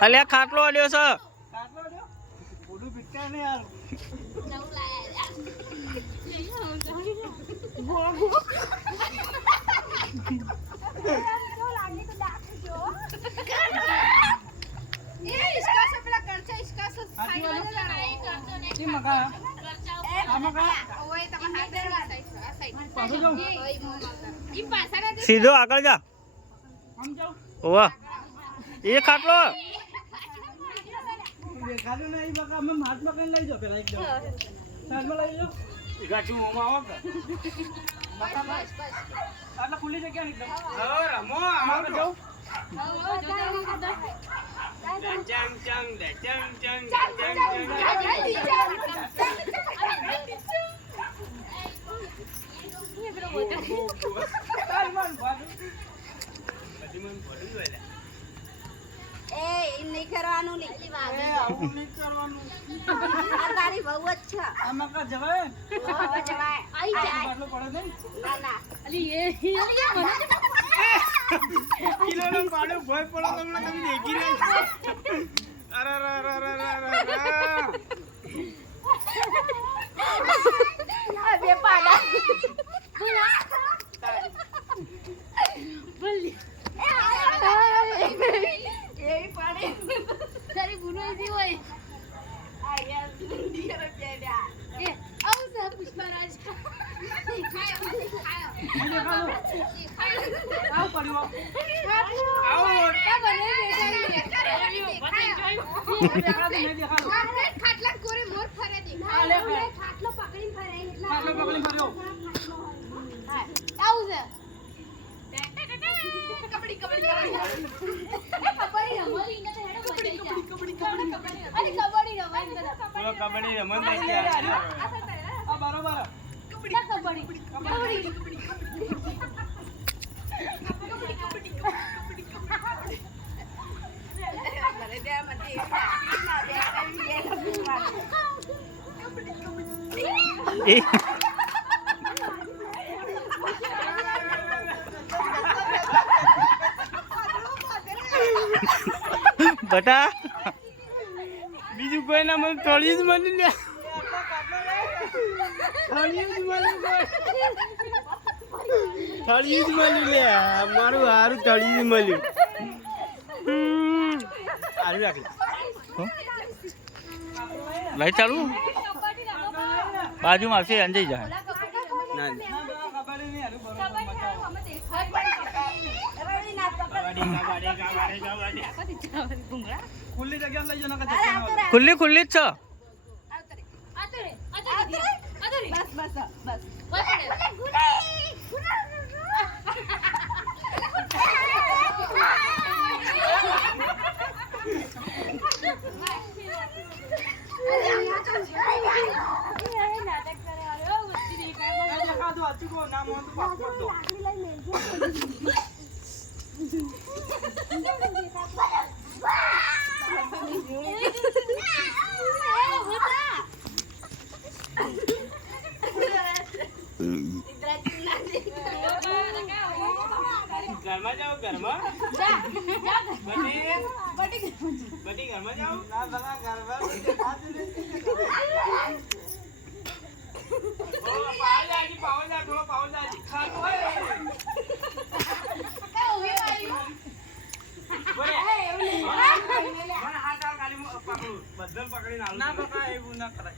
અલ્યા ખાટલો અડ્યો છે. સીધો આગળ જા. વાહ એ ખાટલો ખુલ્લી જગ્યા નહીં કરવાનું તારી બહુ જ છે આમાં કા જવાય જવાય આઈ જાય પડે ના ના કિલોનો પાડો ભય પડો તમને તમે દેખી રહ્યા અરે અરે અરે અરે બે પાડા બોલી એ પાડે તારી ગુનોજી હોય આ યાર દિયર પેડા એ આવ સા પુષ્પરાજ આવ પડ્યો આવ મોટા બને ખાટલા કોરે મોર ફરે દે ખાટલો પકડીને ફરે ખાટલો પકડીને ફર્યો આવ છે કબડ્ડી કબડ્ડી કબડ્ડી રમવાની ને તો હેડો કબડ્ડી કબડ્ડી કબડ્ડી અરે કબડ્ડી રમવાની ને ચલો કબડ્ડી રમન આ બરોબર કબડ્ડી કબડ્ડી કબડ્ડી બટા બીજું કોઈ ના મને થોડી જ મળી લે થોડી જ મળી લે મારું હારું થોડી જ મળ્યું હારું રાખી લઈ ચાલુ બાજુમાં આવશે અંજાઈ જાય. ખુલ્લી જગ્યા લઈ જાવ ખુલ્લી ખુલ્લી જ છે. બસ બસ ઘરમાં જાઓ ઘરમાં બટી ઘરમાં જાઓ ના ભલા ઘરમાં પાવડા થોડો પાવડા ખાતો હોય પકડીને ના પકડાય એવું ના કરાય.